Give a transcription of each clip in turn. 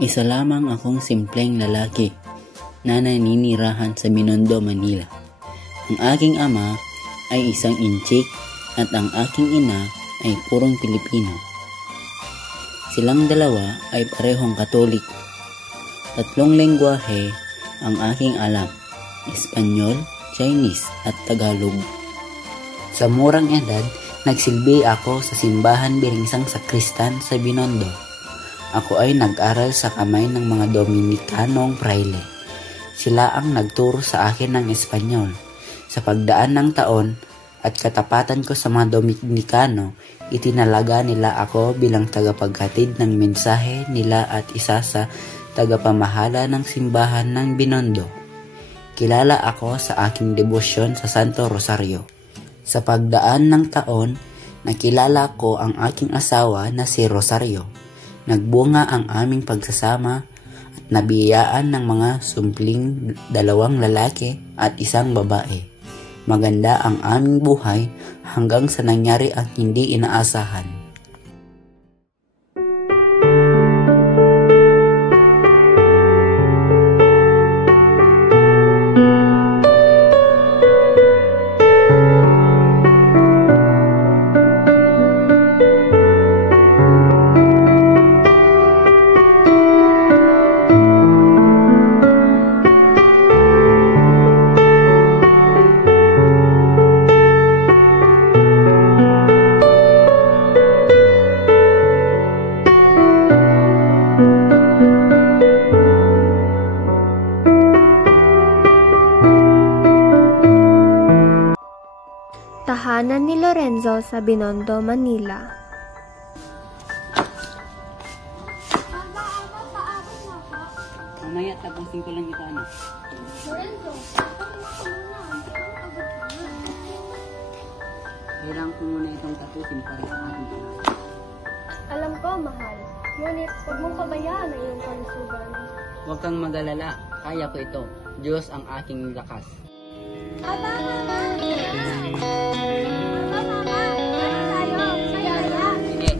Isa lamang akong simpleng lalaki na naninirahan sa Binondo, Manila. Ang aking ama ay isang Inchik at ang aking ina ay purong Pilipino. Silang dalawa ay parehong Katolik. 3 lengguwahe ang aking alam: Espanyol, Chinese at Tagalog. Sa murang edad, nagsilbi ako sa simbahan biringsang sakristan sa Binondo. Ako ay nag-aral sa kamay ng mga Dominikanong praile. Sila ang nagturo sa akin ng Espanyol. Sa pagdaan ng taon at katapatan ko sa mga Dominikano, itinalaga nila ako bilang tagapaghatid ng mensahe nila at isa sa tagapamahala ng simbahan ng Binondo. Kilala ako sa aking debosyon sa Santo Rosario. Sa pagdaan ng taon, nakilala ko ang aking asawa na si Rosario. Nagbunga ang aming pagsasama at nabiyaan ng mga sumpling 2 lalaki at 1 babae. Maganda ang aming buhay hanggang sa nangyari ang hindi inaasahan. Tahanan ni Lorenzo sa Binondo, Manila. Mamaya, tapusin ko lang ito, anak. Lorenzo, Kailangan ko muna itong tapusin para sa ating anak. alam ko, mahal. Ngunit, huwag mong pabayaan ang iyong kalusugan. Huwag kang mag-alala, kaya ko ito. Diyos ang aking lakas. Aba, mama! Aba, mama! Ano tayo? Sayaya! Sige.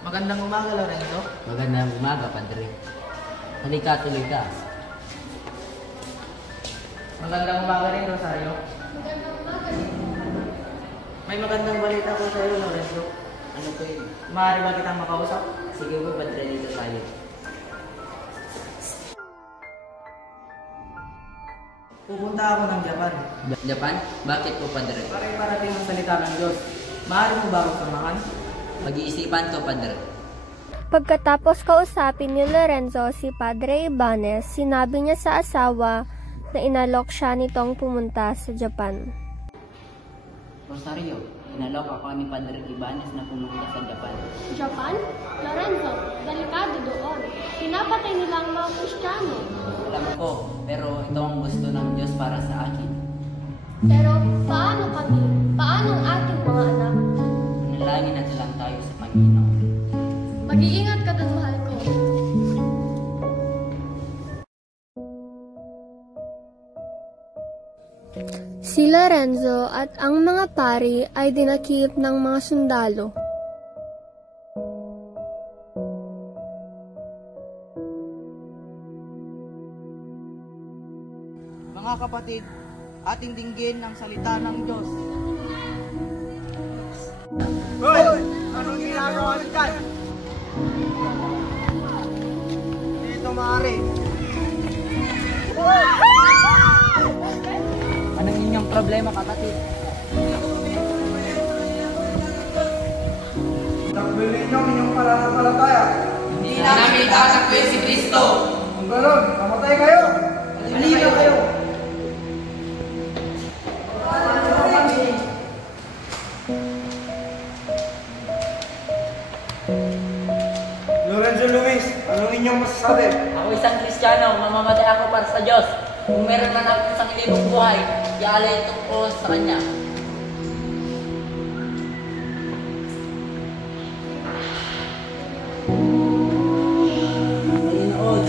Magandang umaga, Lorenzo. Magandang umaga, Padre. Halika, tuloy ka. Magandang umaga rin, Rosario. May magandang balita ko sa iyo, Lorenzo. Ano po yun? Maaari ba kitang makausap? Sige po, Padre, dito tayo. Pupunta ako ng Japan. Japan? Bakit po, Padre? Para iparating ang salita ng Diyos. Maaari mo ba akong samahan? Pag-iisipan ko, Padre. Pagkatapos kausapin ni Lorenzo si Padre Ibanez, sinabi niya sa asawa na inalok siya nitong pumunta sa Japan. Rosario, inalok ako ni Padre Ibanez na pumunta sa Japan. Japan? Lorenzo, delikado doon. Pinapatay nila ang mga Kristiyano. Alam ko, pero ito ang gusto ng Diyos para sa akin. Pero, paano kami? Paano ang ating mga anak? Manalangin na lang tayo sa Panginoon. Mag-iingat ka doon, mahal ko. Si Lorenzo at ang mga pari ay dinakip ng mga sundalo. Mga kapatid, ating dinggin ang salita ng Diyos. Hoy! Anong ginagawa niyo dyan? Dito maaari. Anong inyong problema, kapatid? Takbuhin ninyo ang inyong pananampalataya. Hindi namin itatakbuhin si Kristo. Kung gano'n, namatay kayo. Halina kayo. Lorenzo Luis, anong inyong masasabi? Ako isang Kristiyano, mamamatay ako para sa Diyos. Kung meron man ako isang libong buhay, ialay ito ko sa Kanya. Panginoon,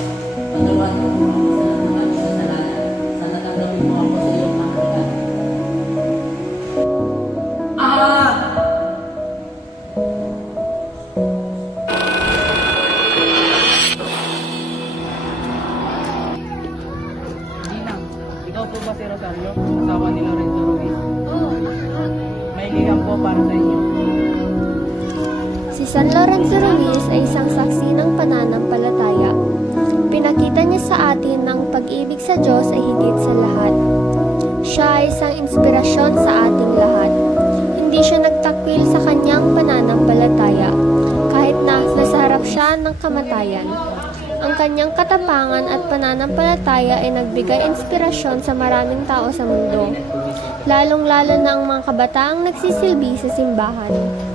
San Lorenzo Ruiz ay isang saksi ng pananampalataya. Pinakita niya sa atin na ang pag-ibig sa Diyos ay higit sa lahat. Siya ay isang inspirasyon sa ating lahat. Hindi siya nagtakwil sa kanyang pananampalataya, kahit na nasa harap siya ng kamatayan. Ang kanyang katapangan at pananampalataya ay nagbigay inspirasyon sa maraming tao sa mundo, lalong-lalo na ang mga kabataang nagsisilbi sa simbahan.